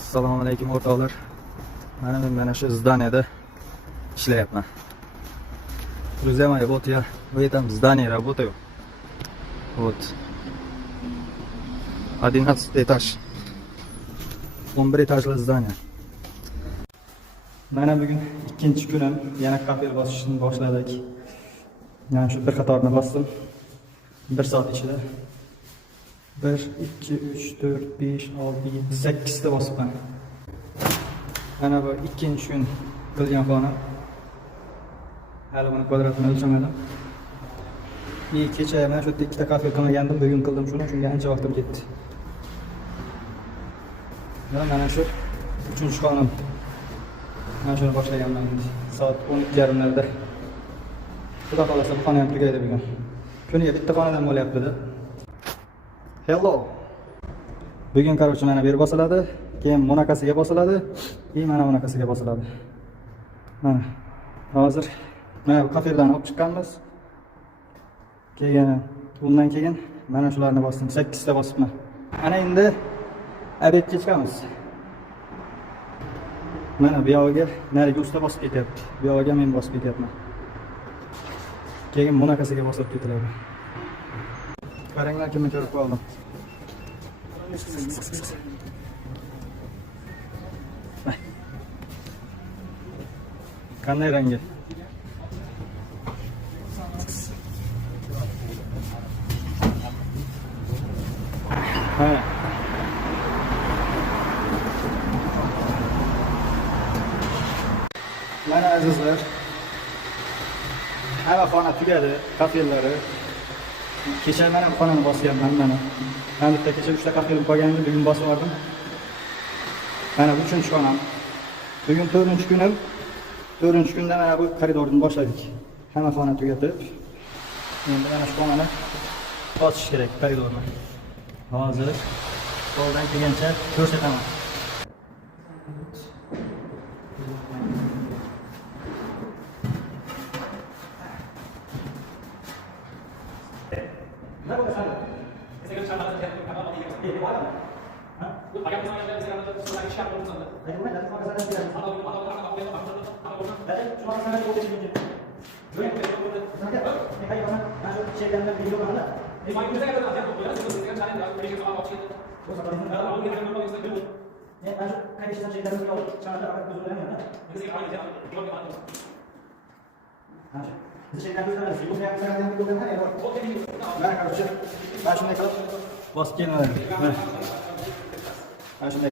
Assalomu alaykum o'rtoqlar. Men mana shu zdaniyada ishlayapman. Друзья мои, вот я в этом здании работаю. Вот. 11 этаж. 11 этажli zdание. Mana bugun ikkinchi kunim, yana kafel bosishni boshladik. Yani shu bir qatorni bosdim. 1 soat ichida 1, 2, 3, 4, 5, 6, 7, 8 ta bosibman. Mana bu ikkinchi kun qilgan xonim. Hali buni kvadratini o'lchamadim. Kecha mana shu yerda ikkita kafe qilgandim, bugun qildim shuni, shunga ancha vaqtim ketdi. Mana shu 3-xonim. Mana shuni boshlaganman endi. Soat 12:30larda. Xudo xolasa bu xona ham tugaydi bugun. Kuniga bitta xonadan bo'lyapti-da. Hello. Bugun короче mana bu yer bosiladi, keyin bunaqasiga bosiladi, keyin mana bunaqasiga bosiladi. Mana hozir mana bu kafelarni olib chiqqanmiz. Keyin undan keyin mana shularni bosdim, 8 ta bosibman. Ana endi obedga chiqamiz. Mana bu yoqqa nariga usta bosib ketyapti. Bu yoqqa men bosib ketyapman. Keyin bunaqasiga bosib ketiladi. Qaranglar, kimni ko'rib qoldim. Qanday rangi? Ha. Mana azizlar, hamma xona tugadi, kafelari. Kecha mana bu xonani bosganman mana. Mana bitta kecha 3 ta kafelim qolgandi, bugun bosib oldim. Mana bu 3-xonam. Bugun 4-kunim. 4-kunda mana bu koridorni boshladik. Hamma xona tugatib, endi mana shu xonani ochish kerak, koridorni. Hozir qo'ldan kelgancha ko'rsataman. Bosib kelinadi. Mana shunday